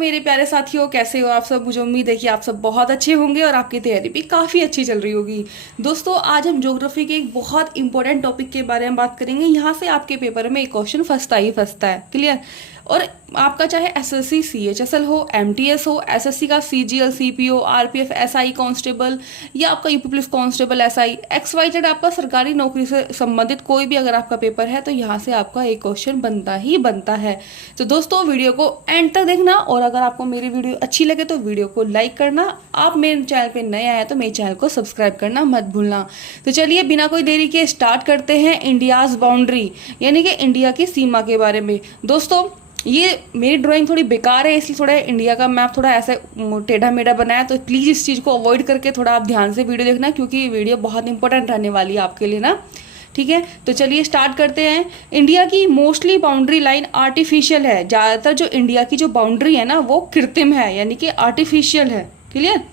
मेरे प्यारे साथियों, कैसे हो आप सब। मुझे उम्मीद है कि आप सब बहुत अच्छे होंगे और आपकी तैयारी भी काफ़ी अच्छी चल रही होगी। दोस्तों, आज हम ज्योग्राफी के एक बहुत इंपॉर्टेंट टॉपिक के बारे में बात करेंगे। यहाँ से आपके पेपर में एक क्वेश्चन फंसता ही फंसता है। क्लियर। और आपका चाहे एसएससी सीएचएसएल हो, एमटीएस हो, एसएससी का CGL, CPO, RPF, SI constable, या आपका UP police constable, SI, XYZ आपका सरकारी नौकरी से संबंधित कोई भी अगर आपका पेपर है तो यहाँ से आपका एक क्वेश्चन बनता ही बनता है। तो दोस्तों, वीडियो को एंड तक देखना, और अगर आपको मेरी वीडियो अच्छी लगे तो वीडियो को लाइक करना। आप मेरे चैनल पे नए आए तो मेरे चैनल को सब्सक्राइब करना मत भूलना। तो चलिए बिना कोई देरी के स्टार्ट करते हैं इंडियाज बाउंड्री, यानी कि इंडिया की सीमा के बारे में। दोस्तों, ये मेरी ड्राइंग थोड़ी बेकार है, इसलिए थोड़ा इंडिया का मैप थोड़ा ऐसे टेढ़ा मेढ़ा बनाया, तो प्लीज़ इस चीज़ को अवॉइड करके थोड़ा आप ध्यान से वीडियो देखना, क्योंकि ये वीडियो बहुत इंपॉर्टेंट रहने वाली है आपके लिए ना। ठीक है, तो चलिए स्टार्ट करते हैं। इंडिया की मोस्टली बाउंड्री लाइन आर्टिफिशियल है। ज़्यादातर जो इंडिया की जो बाउंड्री है ना वो कृत्रिम है, यानी कि आर्टिफिशियल है। क्लियर।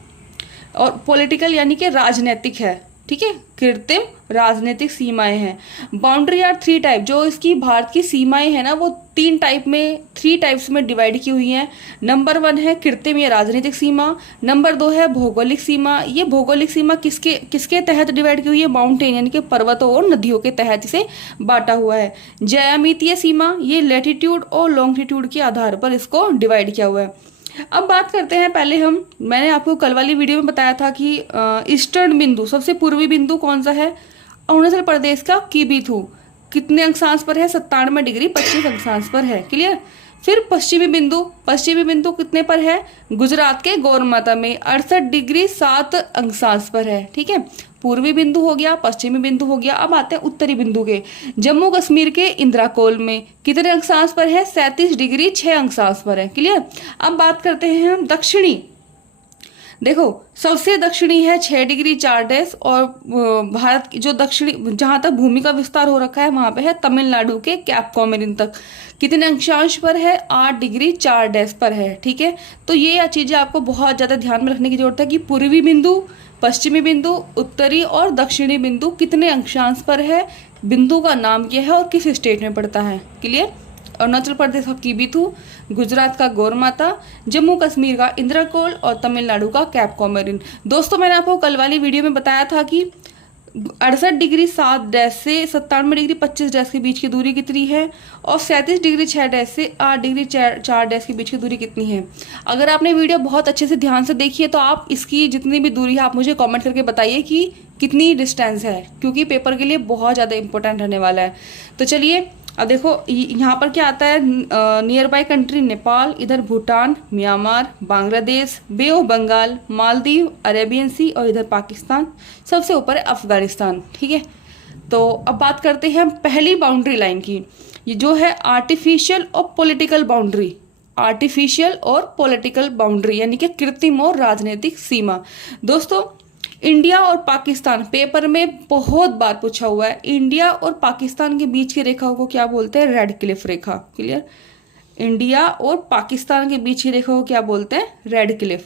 और पॉलिटिकल यानी कि राजनीतिक है। ठीक है, कृत्रिम राजनीतिक सीमाएं हैं। Boundary are 3 type. जो इसकी भारत की सीमाएं हैं ना वो 3 टाइप्स में डिवाइड की हुई हैं। नंबर 1 है कृत्रिम या राजनीतिक सीमा। नंबर 2 है भौगोलिक सीमा। ये भौगोलिक सीमा किसके तहत डिवाइड की हुई है? माउंटेन यानी कि पर्वतों और नदियों के तहत इसे बांटा हुआ है। ज्यामितीय सीमा, ये लैटिट्यूड और लॉन्गिट्यूड के आधार पर इसको डिवाइड किया हुआ है। अब बात करते हैं, पहले मैंने आपको कल वाली वीडियो में बताया था कि ईस्टर्न बिंदु, सबसे पूर्वी बिंदु कौन सा है? अरुणाचल प्रदेश का किबिथु। कितने अंशांश पर है? 97 डिग्री 25 अंशांश पर है। क्लियर। फिर पश्चिमी बिंदु कितने पर है? गुजरात के गौरमाता में 68 डिग्री 7 अंशांश पर है। ठीक है, पूर्वी बिंदु हो गया, पश्चिमी बिंदु हो गया। अब आते हैं उत्तरी बिंदु के। जम्मू कश्मीर के इंदिराकोल में कितने अंशांश पर है? 37 डिग्री 6 अंशांश पर है। क्लियर। अब बात करते हैं हम दक्षिणी। देखो, सबसे दक्षिणी है 6 डिग्री 4 डैश, और भारत की जो दक्षिणी, जहां तक भूमि का विस्तार हो रखा है वहां पे है तमिलनाडु के कैप कॉमेरिन तक। कितने अंशांश पर है? 8 डिग्री 4 डैश पर है। ठीक है, तो ये चीजें आपको बहुत ज्यादा ध्यान में रखने की जरूरत है कि पूर्वी बिंदु, पश्चिमी बिंदु, उत्तरी और दक्षिणी बिंदु कितने अंशांश पर है, बिंदु का नाम क्या है और किस स्टेट में पड़ता है। क्लियर। अरुणाचल प्रदेश का किबिथु, गुजरात का गौरमाता, जम्मू कश्मीर का इंदिराकोल और तमिलनाडु का कैप कॉमेरिन। दोस्तों, मैंने आपको कल वाली वीडियो में बताया था कि 68 डिग्री 7 डैश से 97 डिग्री 25 डैश के बीच की दूरी कितनी है, और 37 डिग्री 6 डैश से 8 डिग्री 4 डैश के बीच की दूरी कितनी है। अगर आपने वीडियो बहुत अच्छे से ध्यान से देखी है तो आप इसकी जितनी भी दूरी है आप मुझे कमेंट करके बताइए कि कितनी डिस्टेंस है, क्योंकि पेपर के लिए बहुत ज़्यादा इंपॉर्टेंट रहने वाला है। तो चलिए, अब देखो यहाँ पर क्या आता है। नियर बाय कंट्री नेपाल, इधर Bhutan, Myanmar, Bangladesh, Bay of Bengal, Maldives, Arabian Sea, और इधर पाकिस्तान, सबसे ऊपर है अफगानिस्तान। ठीक है, तो अब बात करते हैं हम पहली बाउंड्री लाइन की। ये जो है आर्टिफिशियल और पॉलिटिकल बाउंड्री। आर्टिफिशियल और पॉलिटिकल बाउंड्री यानी कि कृत्रिम और राजनीतिक सीमा। दोस्तों, इंडिया और पाकिस्तान पेपर में बहुत बार पूछा हुआ है। इंडिया और पाकिस्तान के बीच की रेखा को क्या बोलते हैं? रेड क्लिफ रेखा। क्लियर। इंडिया और पाकिस्तान के बीच की रेखा को क्या बोलते हैं? Red Cliff.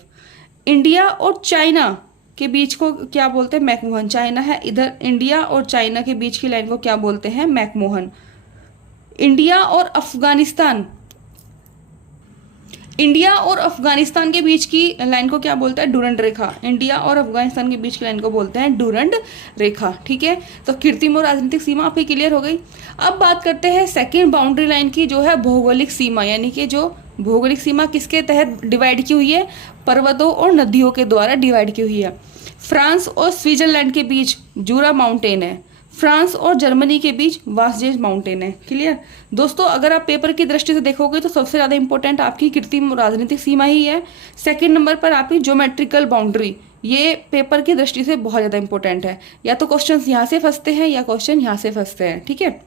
इंडिया और चाइना के बीच को क्या बोलते हैं? मैकमोहन। चाइना है इधर, इंडिया और चाइना के बीच की लाइन को क्या बोलते हैं? मैकमोहन। इंडिया और अफगानिस्तान के बीच की लाइन को क्या बोलता है? डूरंड रेखा। इंडिया और अफगानिस्तान के बीच की लाइन को बोलते हैं डूरंड रेखा। ठीक है, तो कृत्रिम और राजनीतिक सीमा आपकी क्लियर हो गई। अब बात करते हैं सेकंड बाउंड्री लाइन की, जो है भौगोलिक सीमा, यानी कि जो भौगोलिक सीमा किसके तहत डिवाइड की हुई है? पर्वतों और नदियों के द्वारा डिवाइड की हुई है। फ्रांस और स्विट्जरलैंड के बीच जूरा माउंटेन है। फ्रांस और जर्मनी के बीच वासजेज माउंटेन है। क्लियर। दोस्तों, अगर आप पेपर की दृष्टि से देखोगे तो सबसे ज्यादा इंपॉर्टेंट आपकी कृत्रिम राजनीतिक सीमा ही है। सेकंड नंबर पर आपकी ज्योमेट्रिकल बाउंड्री, ये पेपर की दृष्टि से बहुत ज्यादा इंपॉर्टेंट है। या तो क्वेश्चन यहाँ से फंसते हैं या क्वेश्चन यहाँ से फंसते हैं। ठीक है,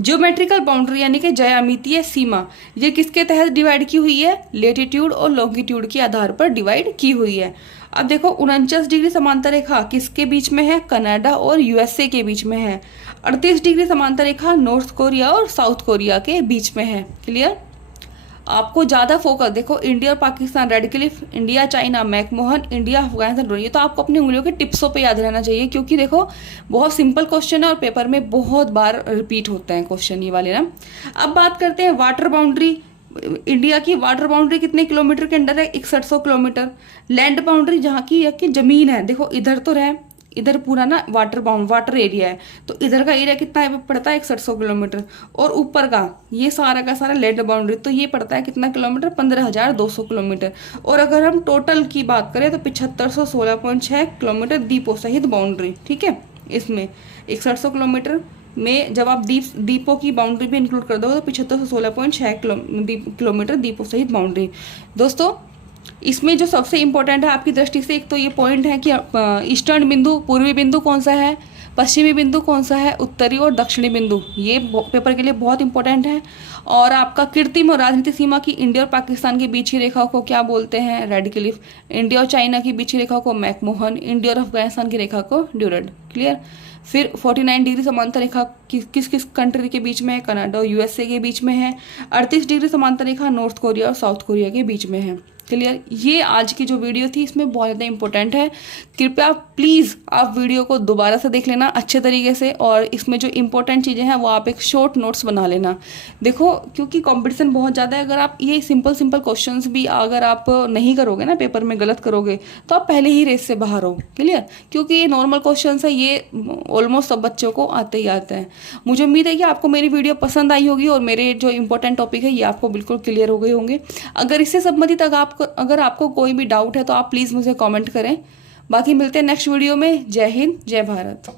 ज्योमेट्रिकल बाउंड्री यानी कि ज्यामितीय सीमा, ये किसके तहत डिवाइड की हुई है? लेटीट्यूड और लॉन्गिट्यूड के आधार पर डिवाइड की हुई है। अब देखो, 49 डिग्री समांतर रेखा किसके बीच में है? कनाडा और यूएसए के बीच में है। 38 डिग्री समांतर रेखा नॉर्थ कोरिया और साउथ कोरिया के बीच में है। क्लियर। आपको ज्यादा फोकस, देखो इंडिया और Pakistan red Cliff, India China McMahon, India Afghanistan, ये तो आपको अपनी उंगलियों के टिप्सों पे याद रहना चाहिए, क्योंकि देखो बहुत सिंपल क्वेश्चन है और पेपर में बहुत बार रिपीट होते हैं क्वेश्चन ये वाले ना। अब बात करते हैं वाटर बाउंड्री इंडिया की वाटर बाउंड्री कितने किलोमीटर के अंडर है? 6100 किलोमीटर। लैंड बाउंड्री जहाँ की जमीन है, देखो इधर तो है, इधर पूरा ना वाटर एरिया है, तो इधर का एरिया कितना है पड़ता है? 6100 किलोमीटर। और ऊपर का सारा लैंड बाउंड्री, तो ये पड़ता है कितना किलोमीटर? 15200 किलोमीटर। और अगर हम टोटल की बात करें तो 7516.6 किलोमीटर द्वीपों सहित बाउंड्री, ठीक है। इसमें 6100 किलोमीटर में जब आप द्वीपों की बाउंड्री भी इंक्लूड कर दो तो 7516.6 किलोमीटर द्वीपों सहित बाउंड्री। दोस्तों इसमें जो सबसे इंपॉर्टेंट है आपकी दृष्टि से, एक तो ये पॉइंट है कि ईस्टर्न बिंदु, पूर्वी बिंदु कौन सा है, पश्चिमी बिंदु कौन सा है, उत्तरी और दक्षिणी बिंदु, ये पेपर के लिए बहुत इंपॉर्टेंट है। और आपका कृत्रिम और राजनीतिक सीमा की इंडिया और पाकिस्तान के बीच की रेखा को क्या बोलते हैं? Red Cliff. इंडिया और चाइना की बीच की रेखा को मैकमोहन। इंडिया और अफगानिस्तान की रेखा को ड्यूरंड। क्लियर। फिर 49 डिग्री समांतर रेखा किस किस कंट्री के बीच में है? कनाडा और यूएसए के बीच में है। 38 डिग्री समांतर रेखा नॉर्थ कोरिया और साउथ कोरिया के बीच में है। क्लियर। ये आज की जो वीडियो थी इसमें बहुत ज़्यादा इंपॉर्टेंट है, कृपया प्लीज़ आप वीडियो को दोबारा से देख लेना अच्छे तरीके से, और इसमें जो इंपॉर्टेंट चीज़ें हैं वो आप एक शॉर्ट नोट्स बना लेना। देखो क्योंकि कंपटीशन बहुत ज़्यादा है, अगर आप ये सिंपल क्वेश्चंस भी अगर आप नहीं करोगे ना, पेपर में गलत करोगे तो आप पहले ही रेस से बाहर हो। क्लियर। क्योंकि ये नॉर्मल क्वेश्चन है, ये ऑलमोस्ट सब बच्चों को आते ही आते हैं। मुझे उम्मीद है कि आपको मेरी वीडियो पसंद आई होगी और मेरे जो इंपॉर्टेंट टॉपिक है ये आपको बिल्कुल क्लियर हो गए होंगे। अगर इससे संबंधित अगर आपको कोई भी डाउट है तो आप प्लीज़ मुझे कमेंट करें। बाकी मिलते हैं नेक्स्ट वीडियो में। जय हिंद, जय भारत।